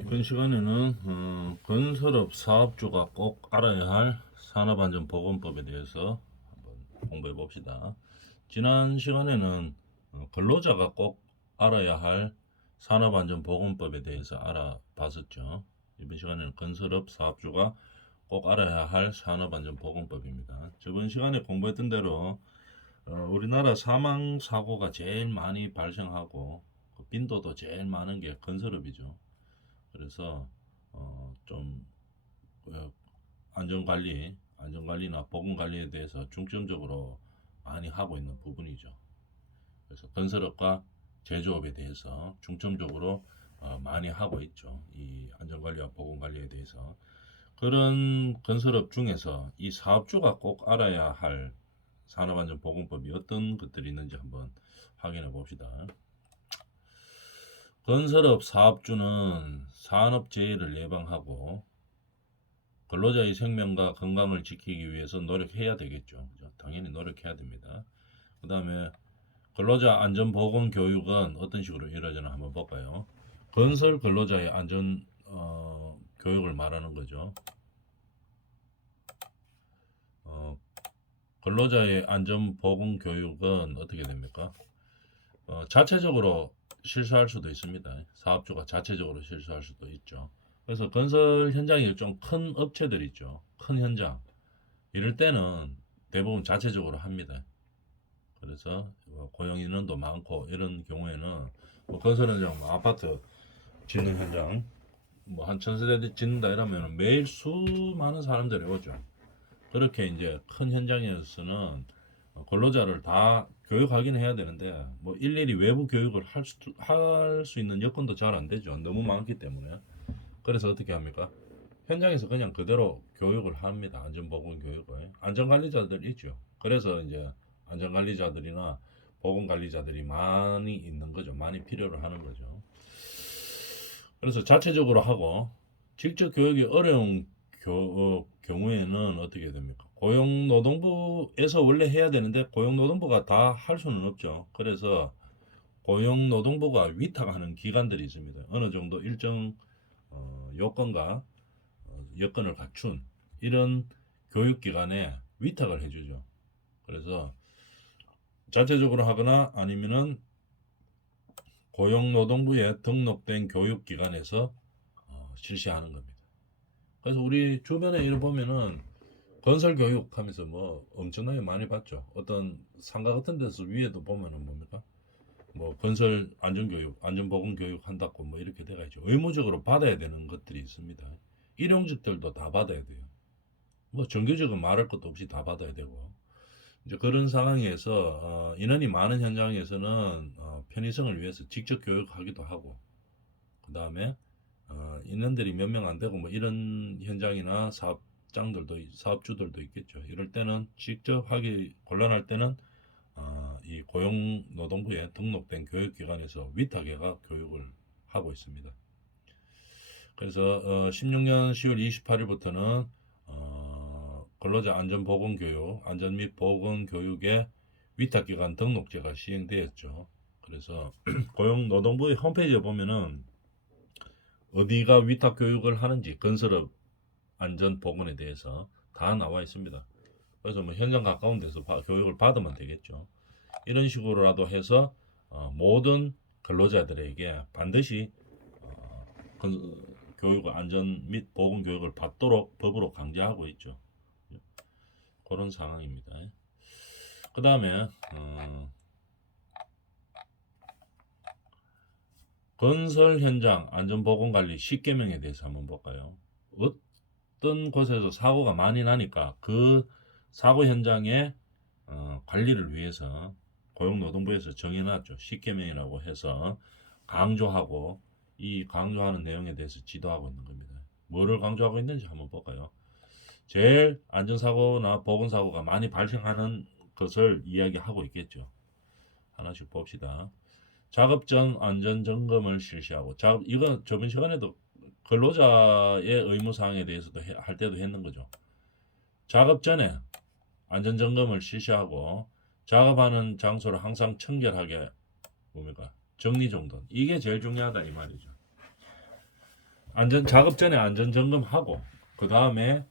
이번 시간에는 건설업 사업주가 꼭 알아야 할 산업안전보건법에 대해서 한번 공부해 봅시다. 지난 시간에는 근로자가 꼭 알아야 할 산업안전보건법에 대해서 알아봤었죠. 이번 시간에는 건설업 사업주가 꼭 알아야 할 산업안전보건법입니다. 저번 시간에 공부했던 대로 우리나라 사망 사고가 제일 많이 발생하고 그 빈도도 제일 많은 게 건설업이죠. 그래서 좀 안전관리나 보건관리에 대해서 중점적으로 많이 하고 있는 부분이죠. 그래서 건설업과 제조업에 대해서 중점적으로 많이 하고 있죠. 이 안전관리와 보건관리에 대해서. 그런 건설업 중에서 이 사업주가 꼭 알아야 할 산업안전보건법이 어떤 것들이 있는지 한번 확인해 봅시다. 건설업 사업주는 산업재해를 예방하고 근로자의 생명과 건강을 지키기 위해서 노력해야 되겠죠. 당연히 노력해야 됩니다. 그 다음에 근로자 안전보건 교육은 어떤 식으로 이루어지나 한번 볼까요? 건설 근로자의 안전 교육을 말하는 거죠. 근로자의 안전보건 교육은 어떻게 됩니까? 자체적으로 실수할 수도 있습니다. 사업주가 자체적으로 실수할 수도 있죠. 그래서 건설 현장이 좀 큰 업체들 있죠. 큰 현장. 이럴 때는 대부분 자체적으로 합니다. 그래서 고용 인원도 많고 이런 경우에는 뭐 건설 현장, 뭐 아파트 짓는 현장, 뭐 한 천세대 짓는다 이러면 매일 수많은 사람들이 오죠. 그렇게 이제 큰 현장에서는 근로자를 다 교육하긴 해야 되는데 뭐 일일이 외부 교육을 할 수 있는 여건도 잘 안 되죠. 너무 많기 때문에. 그래서 어떻게 합니까? 현장에서 그냥 그대로 교육을 합니다. 안전보건 교육을. 안전관리자들 있죠. 그래서 이제 안전관리자들이나 보건관리자들이 많이 있는 거죠. 많이 필요로 하는 거죠. 그래서 자체적으로 하고 직접 교육이 어려운 경우에는 어떻게 됩니까? 고용노동부에서 원래 해야 되는데 고용노동부가 다 할 수는 없죠. 그래서 고용노동부가 위탁하는 기관들이 있습니다. 어느 정도 일정 요건과 여건을 갖춘 이런 교육기관에 위탁을 해주죠. 그래서 자체적으로 하거나 아니면은 고용노동부에 등록된 교육기관에서 실시하는 겁니다. 그래서 우리 주변에 이를 보면은 건설 교육 하면서 뭐 엄청나게 많이 봤죠. 어떤 상가 같은 데서 위에도 보면은 뭡니까? 뭐 건설 안전교육, 안전보건교육 한다고 뭐 이렇게 돼가 있죠. 의무적으로 받아야 되는 것들이 있습니다. 일용직들도 다 받아야 돼요. 뭐 정규직은 말할 것도 없이 다 받아야 되고. 이제 그런 상황에서 인원이 많은 현장에서는 편의성을 위해서 직접 교육하기도 하고, 그 다음에 인원들이 몇 명 안 되고 뭐 이런 현장이나 사업주들도 있겠죠. 이럴 때는 직접 하기 곤란할 때는 이 고용노동부에 등록된 교육기관에서 위탁해가 교육을 하고 있습니다. 그래서 16년 10월 28일부터는 근로자 안전보건교육, 안전 및 보건교육의 위탁기관 등록제가 시행되었죠. 그래서 고용노동부의 홈페이지에 보면은 어디가 위탁교육을 하는지 건설업 안전보건에 대해서 다 나와 있습니다. 그래서 뭐 현장 가까운 데서 교육을 받으면 되겠죠. 이런 식으로라도 해서 모든 근로자들에게 반드시 교육 안전 및 보건 교육을 받도록 법으로 강제하고 있죠. 그런 상황입니다. 그 다음에 건설 현장 안전보건관리 10계명에 대해서 한번 볼까요? 어떤 곳에서 사고가 많이 나니까 그 사고 현장의 관리를 위해서 고용노동부에서 정해놨죠. 10계명이라고 해서 강조하고 이 강조하는 내용에 대해서 지도하고 있는 겁니다. 뭐를 강조하고 있는지 한번 볼까요? 제일 안전사고나 보건사고가 많이 발생하는 것을 이야기하고 있겠죠. 하나씩 봅시다. 작업 전 안전점검을 실시하고, 이건 저번 시간에도 근로자의 의무사항에 대해서도 할 때도 했는 거죠. 작업 전에 안전점검을 실시하고 작업하는 장소를 항상 청결하게 뭡니까? 정리정돈. 이게 제일 중요하다 이 말이죠. 작업 전에 안전 점검하고 그 다음에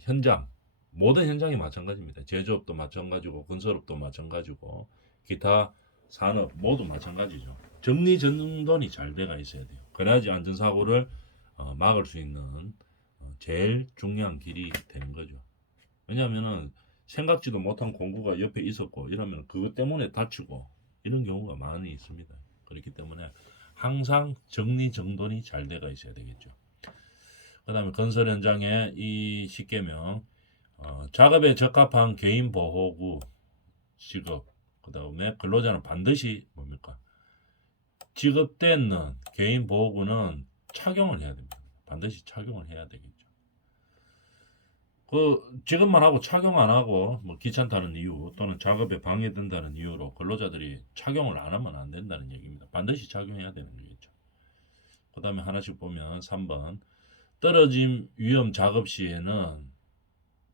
현장 모든 현장이 마찬가지입니다. 제조업도 마찬가지고 건설업도 마찬가지고 기타 산업 모두 마찬가지죠. 정리정돈이 잘 돼가 있어야 돼요. 그래야지 안전사고를 막을 수 있는 제일 중요한 길이 되는 거죠. 왜냐하면은 생각지도 못한 공구가 옆에 있었고 이러면 그것 때문에 다치고 이런 경우가 많이 있습니다. 그렇기 때문에 항상 정리정돈이 잘 돼가 있어야 되겠죠. 그 다음에 건설 현장에 이 10개명 작업에 적합한 개인 보호구 직업, 그 다음에 근로자는 반드시 뭡니까? 지급되는 개인 보호구는 착용을 해야 됩니다. 반드시 착용을 해야 되겠죠. 지급만 하고 착용 안 하고 뭐 귀찮다는 이유 또는 작업에 방해된다는 이유로 근로자들이 착용을 안 하면 안 된다는 얘기입니다. 반드시 착용해야 되는 거겠죠. 그 다음에 하나씩 보면 3번 떨어짐 위험 작업 시에는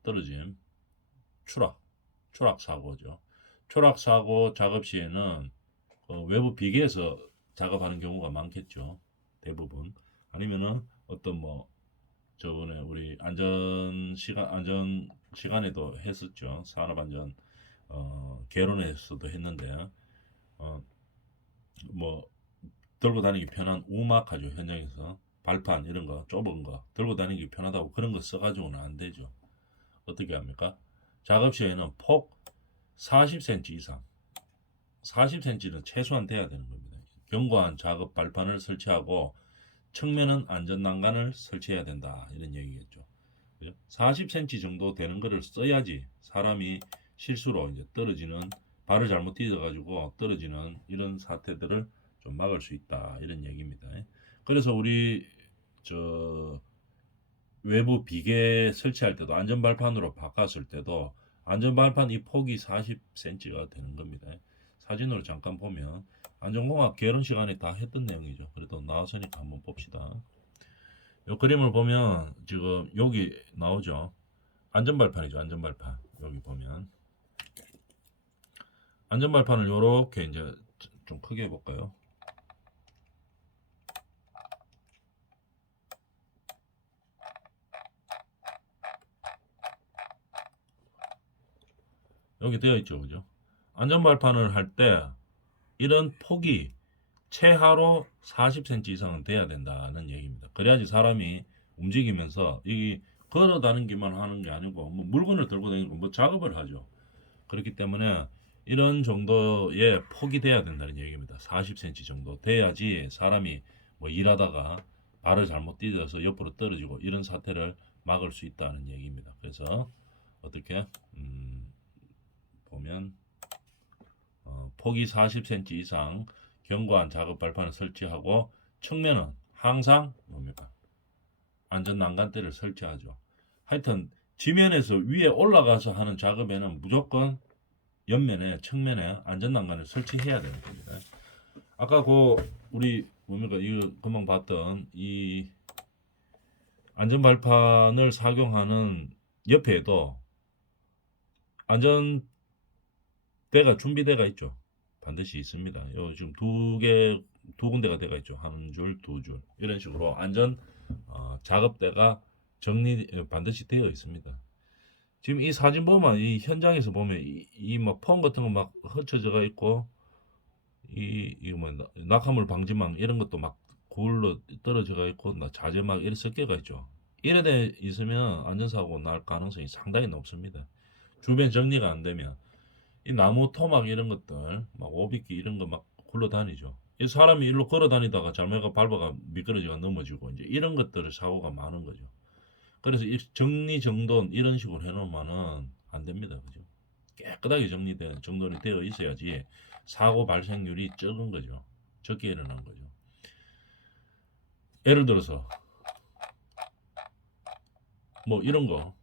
떨어짐 추락 사고죠. 추락 사고 작업 시에는 외부 비계에서 작업하는 경우가 많겠죠. 대부분 아니면은 어떤 뭐 저번에 우리 안전 시간에도 했었죠. 산업안전 개론에서도 했는데 뭐 들고 다니기 편한 우막하죠. 현장에서 발판 이런 거 좁은 거 들고 다니기 편하다고 그런 거 써가지고는 안 되죠. 어떻게 합니까? 작업 시에는 폭 40cm 이상 40cm는 최소한 돼야 되는 겁니다. 견고한 작업 발판을 설치하고 측면은 안전난간을 설치해야 된다 이런 얘기겠죠. 40cm 정도 되는 거를 써야지 사람이 실수로 이제 떨어지는 발을 잘못 디뎌가지고 떨어지는 이런 사태들을 좀 막을 수 있다 이런 얘기입니다. 그래서 우리 저 외부 비계 설치할 때도 안전발판으로 바꿨을 때도 안전발판 이 폭이 40cm가 되는 겁니다. 사진으로 잠깐 보면 안전공학 개론 시간에 다 했던 내용이죠. 그래도 나왔으니까 한번 봅시다. 이 그림을 보면 지금 여기 나오죠. 안전발판이죠. 안전발판. 여기 보면 안전발판을 이렇게 이제 좀 크게 해볼까요? 여기 되어 있죠. 그죠? 안전발판을 할 때 이런 폭이 최하로 40cm 이상은 돼야 된다는 얘기입니다. 그래야지 사람이 움직이면서 이 걸어 다니기만 하는 게 아니고 뭐 물건을 들고 다니고 뭐 작업을 하죠. 그렇기 때문에 이런 정도의 폭이 돼야 된다는 얘기입니다. 40cm 정도 돼야지 사람이 뭐 일하다가 발을 잘못 디뎌서 옆으로 떨어지고 이런 사태를 막을 수 있다는 얘기입니다. 그래서 어떻게 보면 폭이 40cm 이상 견고한 작업 발판을 설치하고 측면은 항상 뭡니까? 안전 난간대를 설치하죠. 하여튼 지면에서 위에 올라가서 하는 작업에는 무조건 옆면에 측면에 안전 난간을 설치해야 되는 겁니다. 아까 우리 뭡니까? 이거 금방 봤던 이 안전 발판을 착용하는 옆에도 안전대가 준비대가 있죠. 반드시 있습니다. 요 지금 두 군데가 되어 있죠. 한 줄, 두 줄. 이런 식으로 안전 작업대가 반드시 되어 있습니다. 지금 이 사진 보면 이 현장에서 보면 막 폼 같은 거 막 흩어져가 있고 이거 뭐 낙하물 방지망 이런 것도 막 굴러 떨어져가 있고 자재 막 이렇게 섞여가 있죠. 이래 돼 있으면 안전사고 날 가능성이 상당히 높습니다. 주변 정리가 안 되면 이 나무 토막 이런 것들 막 오비끼 이런 거 막 굴러다니죠. 이 사람이 일로 걸어 다니다가 잘못가 밟아가 미끄러지가 넘어지고 이제 이런 것들을 사고가 많은 거죠. 그래서 이 정리정돈 이런 식으로 해놓으면은 안 됩니다. 그죠? 깨끗하게 정돈이 되어 있어야지 사고 발생률이 적은 거죠. 적게 일어난 거죠. 예를 들어서 뭐 이런 거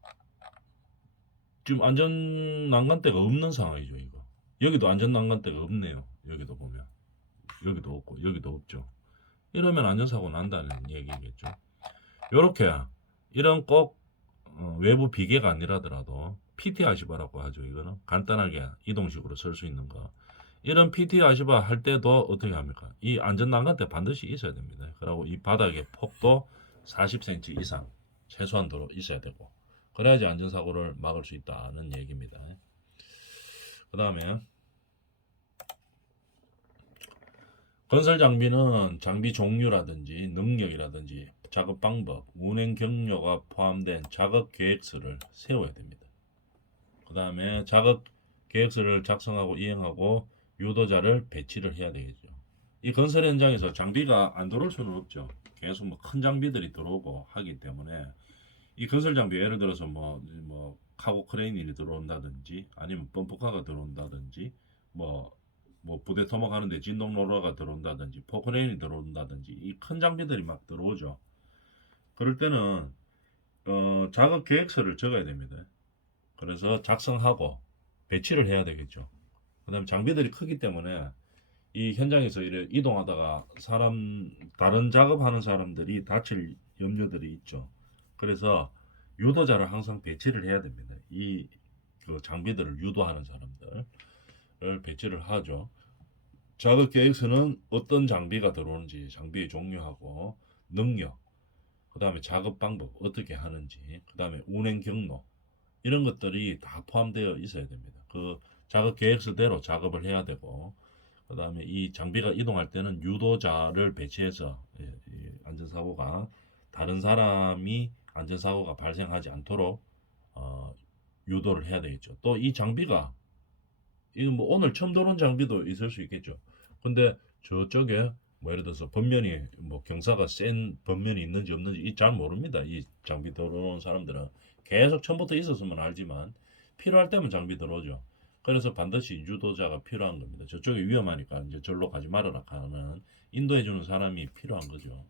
지금 안전 난간대가 없는 상황이죠. 이거 여기도 안전 난간대가 없네요. 여기도 보면 여기도 없고 여기도 없죠. 이러면 안전사고 난다는 얘기겠죠. 요렇게 이런 꼭 외부 비계가 아니라더라도 PTRC바라고 하죠. 이거는 간단하게 이동식으로 쓸 수 있는 거. 이런 PT 아시바 할 때도 어떻게 합니까? 이 안전난간대 반드시 있어야 됩니다. 그리고 이 바닥의 폭도 40cm 이상 최소한도로 있어야 되고 그래야지 안전사고를 막을 수 있다는 얘기입니다. 그 다음에 건설 장비는 장비 종류라든지 능력이라든지 작업 방법, 운행 경로가 포함된 작업 계획서를 세워야 됩니다. 그 다음에 작업 계획서를 작성하고 이행하고 유도자를 배치를 해야 되겠죠. 이 건설 현장에서 장비가 안 들어올 수는 없죠. 계속 뭐 큰 장비들이 들어오고 하기 때문에 이 건설 장비 예를 들어서 뭐 카고 크레인이 들어온다든지 아니면 펌프카가 들어온다든지 뭐 부대 토막하는데 진동 롤러가 들어온다든지 포크레인이 들어온다든지 이 큰 장비들이 막 들어오죠. 그럴 때는 작업 계획서를 적어야 됩니다. 그래서 작성하고 배치를 해야 되겠죠. 그다음에 장비들이 크기 때문에 이 현장에서 이래 이동하다가 다른 작업하는 사람들이 다칠 염려들이 있죠. 그래서 유도자를 항상 배치를 해야 됩니다. 그 장비들을 유도하는 사람들을 배치를 하죠. 작업 계획서는 어떤 장비가 들어오는지, 장비의 종류하고 능력, 그 다음에 작업 방법 어떻게 하는지, 그 다음에 운행 경로 이런 것들이 다 포함되어 있어야 됩니다. 그 작업 계획서대로 작업을 해야 되고, 그 다음에 이 장비가 이동할 때는 유도자를 배치해서 안전사고가 다른 사람이 안전사고가 발생하지 않도록 유도를 해야 되겠죠. 또 이 장비가 이거 뭐 오늘 처음 들어온 장비도 있을 수 있겠죠. 근데 저쪽에 뭐 예를 들어서 번면이 뭐 경사가 센 번면이 있는지 없는지 잘 모릅니다. 이 장비 들어오는 사람들은 계속 처음부터 있었으면 알지만 필요할 때만 장비 들어오죠. 그래서 반드시 유도자가 필요한 겁니다. 저쪽이 위험하니까 이제 절로 가지 말아라 하는 인도해 주는 사람이 필요한 거죠.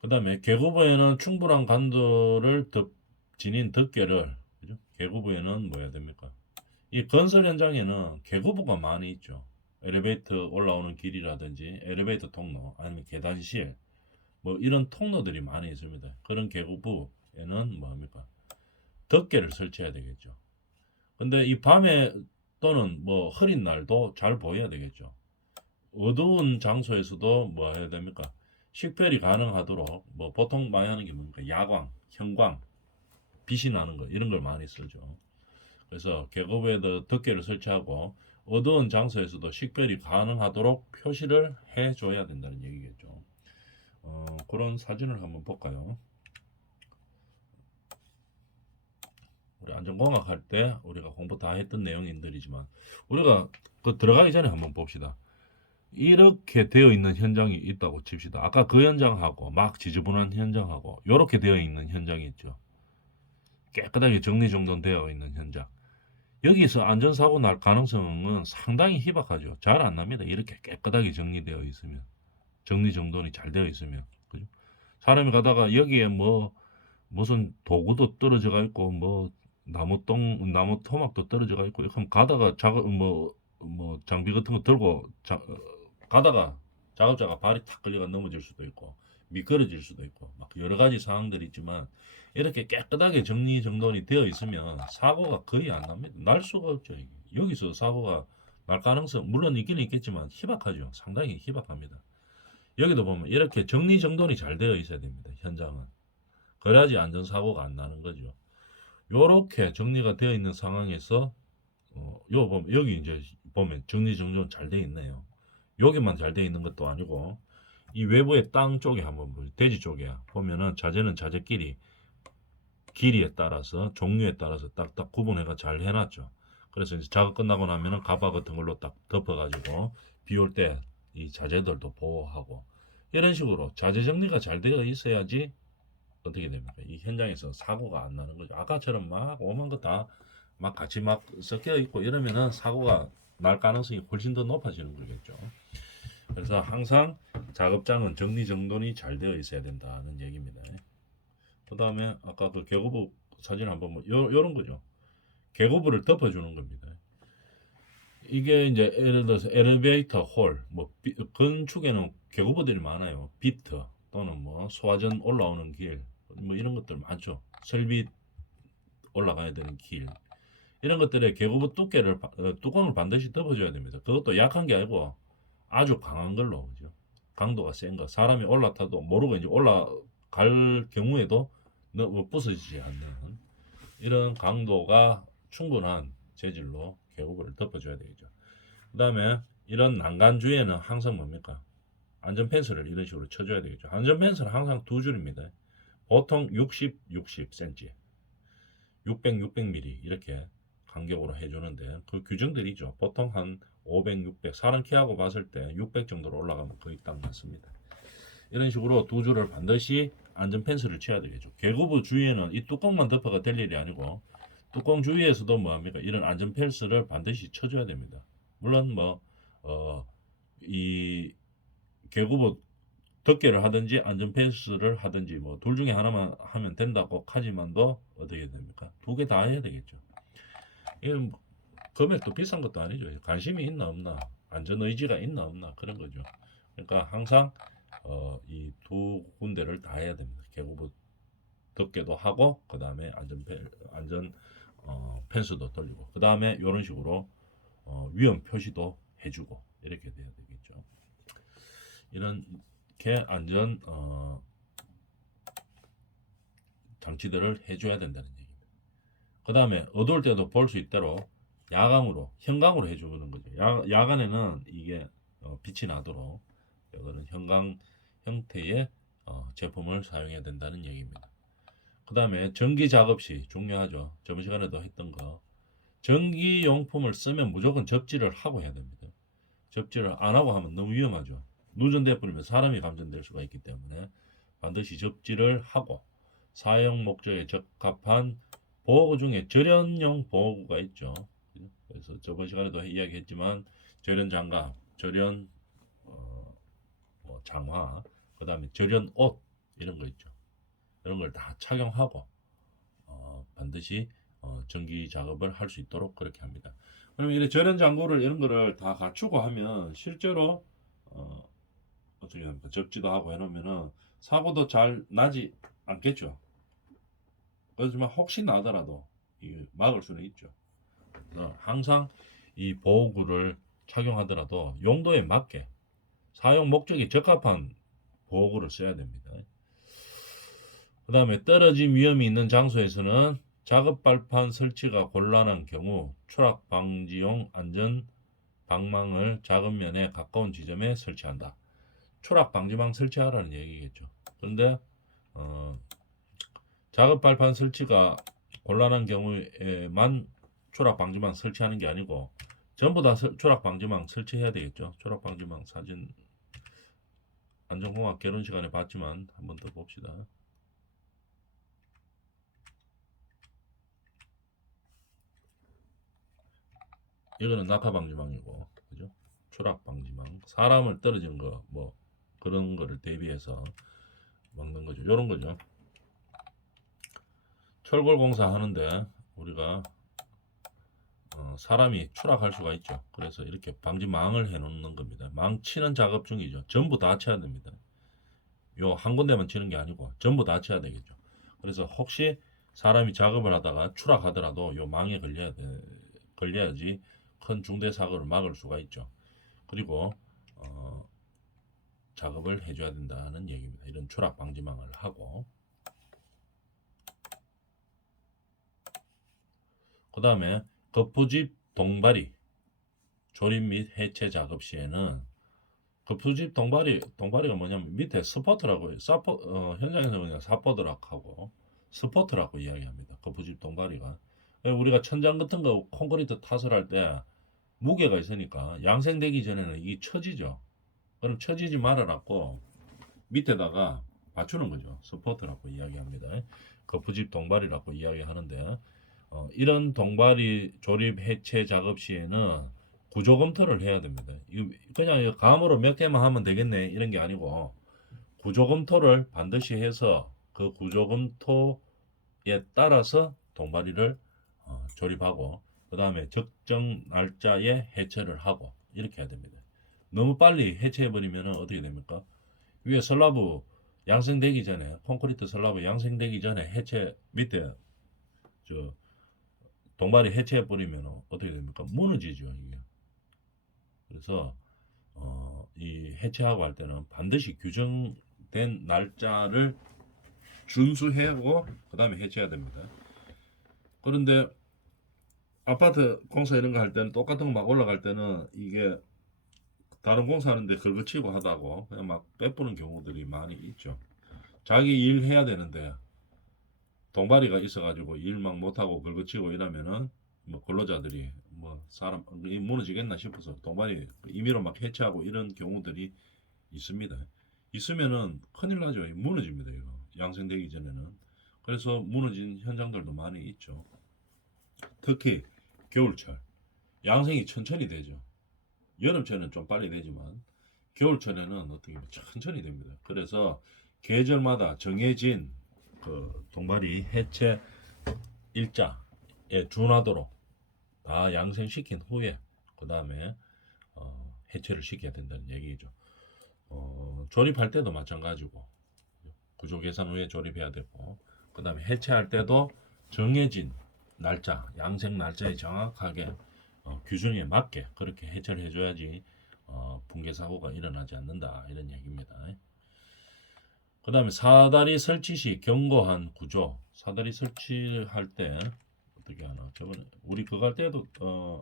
그다음에 계구부에는 충분한 간도를 지닌 덮개를 그죠? 계구부에는 뭐 해야 됩니까? 이 건설 현장에는 계급부가 많이 있죠. 엘리베이터 올라오는 길이라든지 엘리베이터 통로 아니면 계단실 뭐 이런 통로들이 많이 있습니다. 그런 계급부에는 뭐 합니까? 덮개를 설치해야 되겠죠. 근데 이 밤에 또는 뭐 흐린 날도 잘 보여야 되겠죠. 어두운 장소에서도 뭐 해야 됩니까? 식별이 가능하도록 뭐 보통 많이 하는 게 뭡니까? 야광, 형광, 빛이 나는 거 이런 걸 많이 쓰죠. 그래서 계곡에도 덮개를 설치하고 어두운 장소에서도 식별이 가능하도록 표시를 해줘야 된다는 얘기겠죠. 그런 사진을 한번 볼까요? 우리 안전공학 할 때 우리가 공부 다 했던 내용들이지만 우리가 그 들어가기 전에 한번 봅시다. 이렇게 되어 있는 현장이 있다고 칩시다. 아까 그 현장하고 막 지저분한 현장하고 이렇게 되어 있는 현장이 있죠. 깨끗하게 정리정돈되어 있는 현장. 여기서 안전사고 날 가능성은 상당히 희박하죠. 잘 안 납니다. 이렇게 깨끗하게 정리되어 있으면. 정리정돈이 잘 되어 있으면. 그죠? 사람이 가다가 여기에 뭐, 무슨 도구도 떨어져가 있고, 뭐, 나무 토막도 떨어져가 있고, 그럼 가다가 장비 같은 거 들고, 가다가 작업자가 발이 탁 걸려가 넘어질 수도 있고, 미끄러질 수도 있고, 막 여러 가지 상황들이 있지만, 이렇게 깨끗하게 정리정돈이 되어 있으면 사고가 거의 안 납니다. 날 수가 없죠. 이게. 여기서 사고가 날 가능성 물론 있기는 있겠지만 희박하죠. 상당히 희박합니다. 여기도 보면 이렇게 정리정돈이 잘 되어 있어야 됩니다. 현장은. 그래야지 안전사고가 안 나는 거죠. 요렇게 정리가 되어 있는 상황에서 여기 이제 보면 정리정돈 잘 되어 있네요. 여기만 잘 되어 있는 것도 아니고 이 외부의 땅 쪽에 한번 보세요. 대지 쪽에 보면은 자재는 자재끼리 길이에 따라서 종류에 따라서 딱딱 구분해가 잘 해놨죠. 그래서 이제 작업 끝나고 나면은 가바 같은 걸로 딱 덮어가지고 비 올 때 이 자재들도 보호하고 이런 식으로 자재 정리가 잘 되어 있어야지 어떻게 됩니까? 이 현장에서 사고가 안 나는 거죠. 아까처럼 막 오만 거 다 막 같이 막 섞여 있고 이러면은 사고가 날 가능성이 훨씬 더 높아지는 거겠죠. 그래서 항상 작업장은 정리정돈이 잘 되어 있어야 된다는 얘기입니다. 그 다음에 아까 그 계고부 사진 한번 요런 거죠. 계고부를 덮어주는 겁니다. 이게 이제 예를 들어서 엘리베이터 홀, 건축에는 계고부들이 많아요. 비트 또는 뭐 소화전 올라오는 길, 뭐 이런 것들 많죠. 설비 올라가야 되는 길, 이런 것들의 계고부 두께를 뚜껑을 반드시 덮어줘야 됩니다. 그것도 약한 게 아니고 아주 강한 걸로, 그죠? 강도가 센 거. 사람이 올라타도 모르고 이제 올라갈 경우에도 너무 부서지지 않는 이런 강도가 충분한 재질로 계고부를 덮어줘야 되겠죠. 그 다음에 이런 난간 주위에는 항상 뭡니까? 안전 펜스를 이런 식으로 쳐줘야 되겠죠. 안전 펜스는 항상 두 줄입니다. 보통 60, 60cm, 600, 600mm 이렇게 간격으로 해주는데 그 규정들이죠. 보통 한 500, 600, 사람 키하고 봤을 때 600 정도로 올라가면 거의 딱 맞습니다. 이런 식으로 두 줄을 반드시 안전 펜스를 쳐야 되겠죠. 계고부 주위에는 이 뚜껑만 덮어가 될 일이 아니고 뚜껑 주위에서도 뭐합니까? 이런 안전 펜스를 반드시 쳐줘야 됩니다. 물론 이 계고부 덮개를 하든지 안전 펜스를 하든지 뭐 둘 중에 하나만 하면 된다고 하지만도 어떻게 됩니까? 두 개 다 해야 되겠죠. 이건 금액도 비싼 것도 아니죠. 관심이 있나 없나, 안전 의지가 있나 없나 그런 거죠. 그러니까 항상 이 두 군데를 다 해야 됩니다. 계고부 덮개도 하고 그 다음에 안전 펜스도 돌리고 그 다음에 이런 식으로 위험 표시도 해주고 이렇게 돼야 되겠죠. 이렇게 안전 장치들을 해줘야 된다는 얘기입니다. 그 다음에 어두울 때도 볼 수 있도록 야광으로 형광으로 해주는 거죠. 야간에는 이게 빛이 나도록 이거는 형광 형태의 제품을 사용해야 된다는 얘기입니다. 그 다음에 전기 작업 시 중요하죠. 저번 시간에도 했던 거 전기 용품을 쓰면 무조건 접지를 하고 해야 됩니다. 접지를 안 하고 하면 너무 위험하죠. 누전돼 버리면 사람이 감전될 수가 있기 때문에 반드시 접지를 하고 사용 목적에 적합한 보호구 중에 절연용 보호구가 있죠. 그래서 저번 시간에도 이야기했지만 절연 장갑, 절연 장화, 그 다음에 절연 옷 이런 거 있죠. 이런 걸 다 착용하고 반드시 전기 작업을 할 수 있도록 그렇게 합니다. 그러면 이런 절연 장구를 이런 거를 다 갖추고 하면 실제로 어떻게 합니까? 접지도 하고 해놓으면은 사고도 잘 나지 않겠죠. 그렇지만 혹시 나더라도 막을 수는 있죠. 항상 이 보호구를 착용하더라도 용도에 맞게 사용 목적에 적합한 보호구를 써야 됩니다. 그 다음에 떨어짐 위험이 있는 장소에서는 작업 발판 설치가 곤란한 경우 추락 방지용 안전 방망을 작업면에 가까운 지점에 설치한다. 추락 방지망 설치하라는 얘기겠죠. 그런데 작업 발판 설치가 곤란한 경우에만 추락 방지망 설치하는 게 아니고 전부 다 추락 방지망 설치해야 되겠죠. 추락 방지망 사진 안전공학 개론 시간에 봤지만 한 번 더 봅시다. 이거는 낙하 방지망이고, 그죠? 추락 방지망, 사람을 떨어지는 거, 뭐 그런 거를 대비해서 막는 거죠. 요런 거죠. 철골 공사 하는데 우리가 사람이 추락할 수가 있죠. 그래서 이렇게 방지망을 해 놓는 겁니다. 망 치는 작업 중이죠. 전부 다 쳐야 됩니다. 요 한 군데만 치는 게 아니고 전부 다 쳐야 되겠죠. 그래서 혹시 사람이 작업을 하다가 추락하더라도 요 망에 걸려야지 큰 중대 사고를 막을 수가 있죠. 그리고 작업을 해줘야 된다는 얘기입니다. 이런 추락 방지망을 하고 그 다음에 거푸집 동발이 조립 및 해체 작업 시에는 거푸집 동발이가 뭐냐면 밑에 스포트라고 현장에서 그냥 사포드락하고 스포트라고 이야기합니다. 거푸집 동발이가 우리가 천장 같은 거 콘크리트 타설 할 때 무게가 있으니까 양생되기 전에는 이게 처지죠. 그럼 처지지 말아놨고 밑에다가 받추는 거죠. 스포트라고 이야기합니다. 거푸집 동발이라고 이야기하는데 이런 동발이 조립 해체 작업 시에는 구조 검토를 해야 됩니다. 그냥 감으로 몇 개만 하면 되겠네 이런 게 아니고 구조 검토를 반드시 해서 그 구조 검토에 따라서 동발이를 조립하고 그 다음에 적정 날짜에 해체를 하고 이렇게 해야 됩니다. 너무 빨리 해체해버리면 어떻게 됩니까? 위에 슬라브 양생되기 전에 콘크리트 슬라브 양생되기 전에 해체 밑에 저 동발이 해체해 버리면 어떻게 됩니까? 무너지죠 이게. 그래서 이 해체하고 할 때는 반드시 규정된 날짜를 준수하고 그 다음에 해체해야 됩니다. 그런데 아파트 공사 이런 거 할 때는 똑같은 거 막 올라갈 때는 이게 다른 공사하는데 긁어치고 하다고 그냥 막 빼보는 경우들이 많이 있죠. 자기 일 해야 되는데 동발이가 있어가지고 일 막 못하고 긁어치고 이러면은 뭐 근로자들이 뭐 사람 무너지겠나 싶어서 동발이 임의로 막 해체하고 이런 경우들이 있습니다. 있으면은 큰일 나죠. 무너집니다. 이거 양생되기 전에는. 그래서 무너진 현장들도 많이 있죠. 특히 겨울철 양생이 천천히 되죠. 여름철에는 좀 빨리 되지만 겨울철에는 어떻게 보면 천천히 됩니다. 그래서 계절마다 정해진 그 동발이 해체 일자에 준하도록 다 양생시킨 후에 그 다음에 해체를 시켜야 된다는 얘기죠. 조립할 때도 마찬가지고 구조 계산 후에 조립해야 되고 그 다음에 해체할 때도 정해진 날짜, 양생 날짜에 정확하게 규정에 맞게 그렇게 해체를 해줘야지 붕괴 사고가 일어나지 않는다 이런 얘기입니다. 그 다음에 사다리 설치 시 경고한 구조. 사다리 설치할 때 어떻게 하나? 저번에 우리 그거 할 때도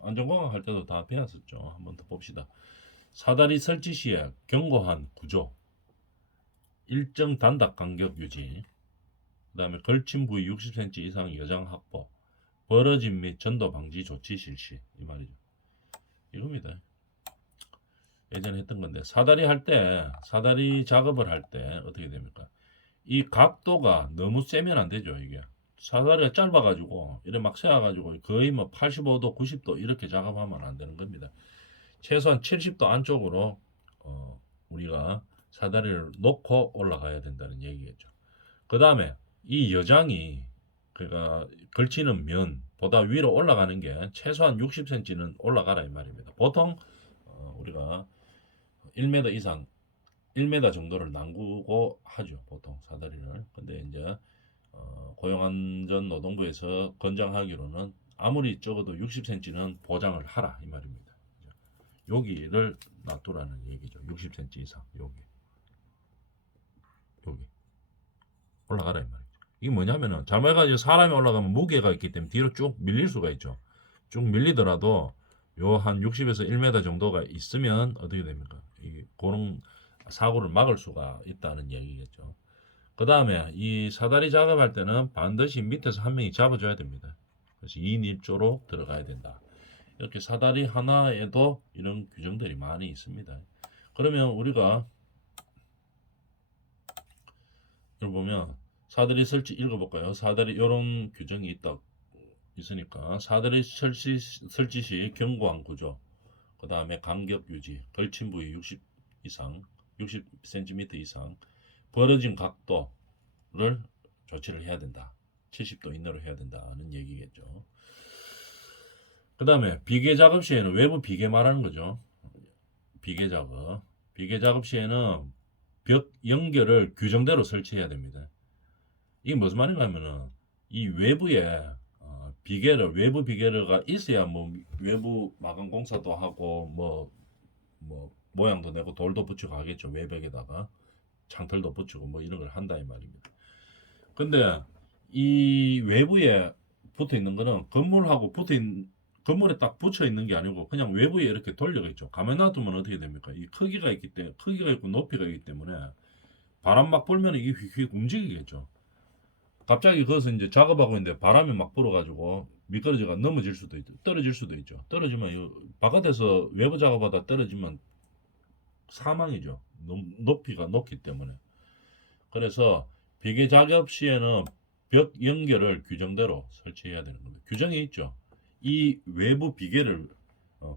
안전공학 할 때도 다 배웠었죠. 한번 더 봅시다. 사다리 설치 시에 경고한 구조. 일정 단닥 간격 유지. 그 다음에 걸친 부위 60cm 이상 여장 확보. 벌어짐 및 전도 방지 조치 실시. 이 말이죠. 이겁니다. 예전에 했던 건데 사다리 할 때 사다리 작업을 할 때 어떻게 됩니까? 이 각도가 너무 세면 안 되죠. 이게 사다리가 짧아가지고 이래 막 세워가지고 거의 뭐 85도 90도 이렇게 작업하면 안 되는 겁니다. 최소한 70도 안쪽으로 우리가 사다리를 놓고 올라가야 된다는 얘기겠죠. 그 다음에 이 여장이 그러니까 걸치는 면보다 위로 올라가는 게 최소한 60cm는 올라가라 이 말입니다. 보통 우리가 1m 이상 1m 정도를 남구고 하죠. 보통 사다리를. 근데 이제 고용안전노동부에서 권장하기로는 아무리 적어도 60cm는 보장을 하라 이 말입니다. 여기를 놔두라는 얘기죠. 60cm 이상 여기 올라가라 이 말이죠. 이게 뭐냐면은 잘못해가지고 사람이 올라가면 무게가 있기 때문에 뒤로 쭉 밀릴 수가 있죠. 쭉 밀리더라도 요 한 60에서 1m 정도가 있으면 어떻게 됩니까? 이 그런 사고를 막을 수가 있다는 얘기겠죠. 그 다음에 이 사다리 작업할 때는 반드시 밑에서 한 명이 잡아줘야 됩니다. 그래서 2인 1조로 들어가야 된다. 이렇게 사다리 하나에도 이런 규정들이 많이 있습니다. 그러면 우리가 여기 보면 사다리 설치 읽어볼까요? 사다리 이런 규정이 있으니까 사다리 설치 시 경고한 구조, 그 다음에 간격 유지, 걸친 부위 60 이상, 60cm 이상, 벌어진 각도를 조치를 해야 된다. 70도 이내로 해야 된다는 얘기겠죠. 그 다음에 비계 작업 시에는 외부 비계 말하는 거죠. 비계 작업 시에는 벽 연결을 규정대로 설치해야 됩니다. 이게 무슨 말인가 하면은 이 외부에 외부 비계가 있어야 뭐 외부 마감 공사도 하고 뭐 모양도 내고 돌도 붙이고 하겠죠. 외벽에다가 창틀도 붙이고 뭐 이런 걸 한다 이 말입니다. 근데 이 외부에 붙어 있는 거는 건물에 딱 붙여 있는 게 아니고 그냥 외부에 이렇게 돌려가 있죠. 가만 놔두면 어떻게 됩니까? 이 크기가 있고 높이가 있기 때문에 바람 막 불면 이게 휙휙 움직이겠죠. 갑자기 거기서 이제 작업하고 있는데 바람이 막 불어가지고 미끄러져가 넘어질 수도 있죠. 떨어질 수도 있죠. 떨어지면 바깥에서 외부 작업하다 떨어지면 사망이죠. 높이가 높기 때문에. 그래서 비계 작업 시에는 벽 연결을 규정대로 설치해야 되는 겁니다. 규정이 있죠. 이 외부 비계를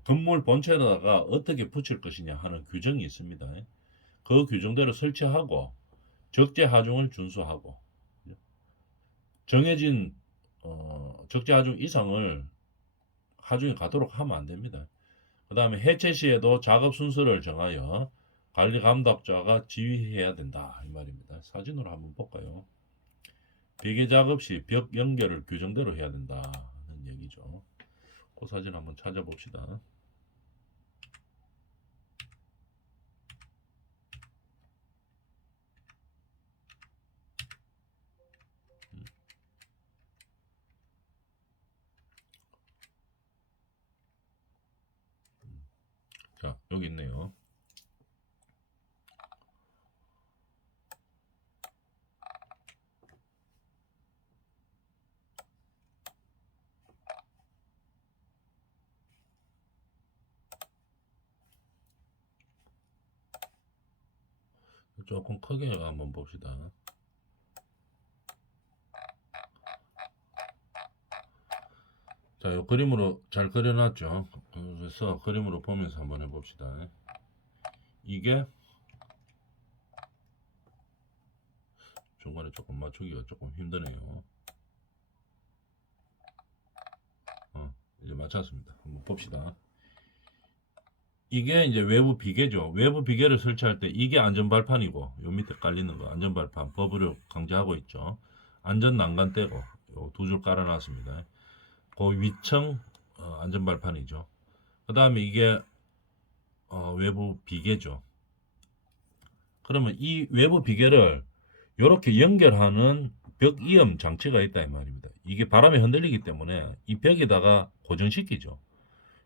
건물 본체에다가 어떻게 붙일 것이냐 하는 규정이 있습니다. 그 규정대로 설치하고 적재 하중을 준수하고 정해진 적재 하중 이상을 하중에 가도록 하면 안 됩니다. 그 다음에 해체 시에도 작업 순서를 정하여 관리 감독자가 지휘해야 된다 이 말입니다. 사진으로 한번 볼까요? 비계 작업 시 벽 연결을 규정대로 해야 된다는 된다는 얘기죠. 그 사진 한번 찾아봅시다. 자, 여기 있네요. 조금 크게 한번 봅시다. 자, 이 그림으로 잘 그려놨죠. 그래서 그림으로 보면서 한번 해봅시다. 이게 중간에 조금 맞추기가 조금 힘드네요. 이제 맞췄습니다. 한번 봅시다. 이게 이제 외부 비계죠. 외부 비계를 설치할 때 이게 안전발판이고 요 밑에 깔리는 거 안전발판 법으로 강제하고 있죠. 안전 난간 떼고 요 두 줄 깔아놨습니다. 그 위층 안전발판이죠. 그 다음에 이게 외부 비계죠. 그러면 이 외부 비계를 이렇게 연결하는 벽 이음 장치가 있다 이 말입니다. 이게 바람에 흔들리기 때문에 이 벽에다가 고정시키죠.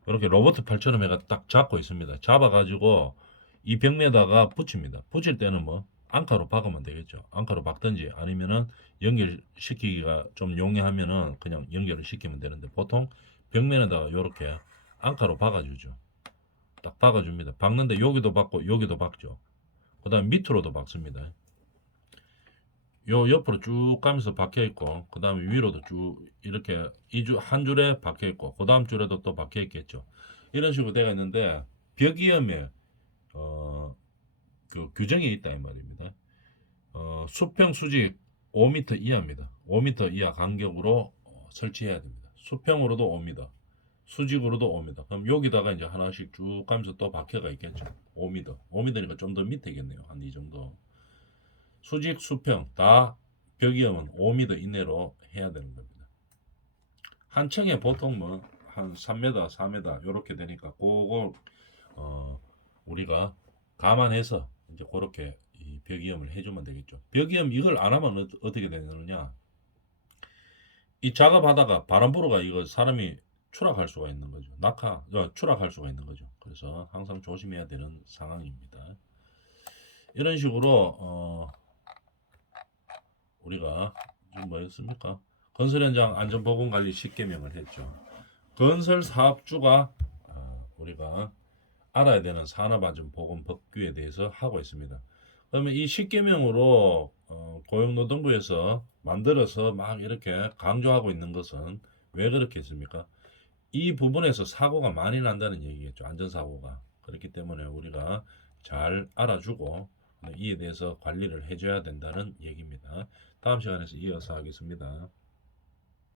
이렇게 로봇 팔처럼 해가 딱 잡고 있습니다. 잡아가지고 이 벽면에다가 붙입니다. 붙일 때는 뭐 앙카로 박으면 되겠죠. 앙카로 박든지 아니면은 연결시키기가 좀 용이하면은 그냥 연결을 시키면 되는데 보통 벽면에다가 이렇게 앙카로 박아주죠. 딱 박아줍니다. 박는데 여기도 박고 여기도 박죠. 그 다음 밑으로도 박습니다. 요 옆으로 쭉 가면서 박혀 있고 그 다음에 위로도 쭉 이렇게 한 줄에 박혀 있고 그 다음 줄에도 또 박혀 있겠죠. 이런 식으로 되어 있는데 벽이염에 그 규정이 있다 이 말입니다. 수평 수직 5m 이하입니다. 5m 이하 간격으로 설치해야 됩니다. 수평으로도 5m, 수직으로도 5m. 그럼 여기다가 이제 하나씩 쭉 가면서 또 박혀가 있겠죠. 5m, 5m니까 좀 더 밑에겠네요. 한 이 정도. 수직, 수평 다 벽이염은 5m 이내로 해야 되는 겁니다. 한 층에 보통 뭐 한 3m, 4m 이렇게 되니까 그거 우리가 감안해서 이제 그렇게 이 벽이염을 해주면 되겠죠. 벽이염 이걸 안 하면 어떻게 되느냐? 이 작업하다가 바람 불어가 이거 사람이 추락할 수가 있는 거죠. 추락할 수가 있는 거죠. 그래서 항상 조심해야 되는 상황입니다. 이런 식으로 우리가 지금 뭐였습니까? 건설 현장 안전보건관리 10개명을 했죠. 건설 사업주가 우리가 알아야 되는 산업안전보건법규에 대해서 하고 있습니다. 그러면 이 10개명으로 고용노동부에서 만들어서 막 이렇게 강조하고 있는 것은 왜 그렇게 했습니까? 이 부분에서 사고가 많이 난다는 얘기겠죠. 안전사고가. 그렇기 때문에 우리가 잘 알아주고 이에 대해서 관리를 해줘야 된다는 얘기입니다. 다음 시간에서 이어서 하겠습니다.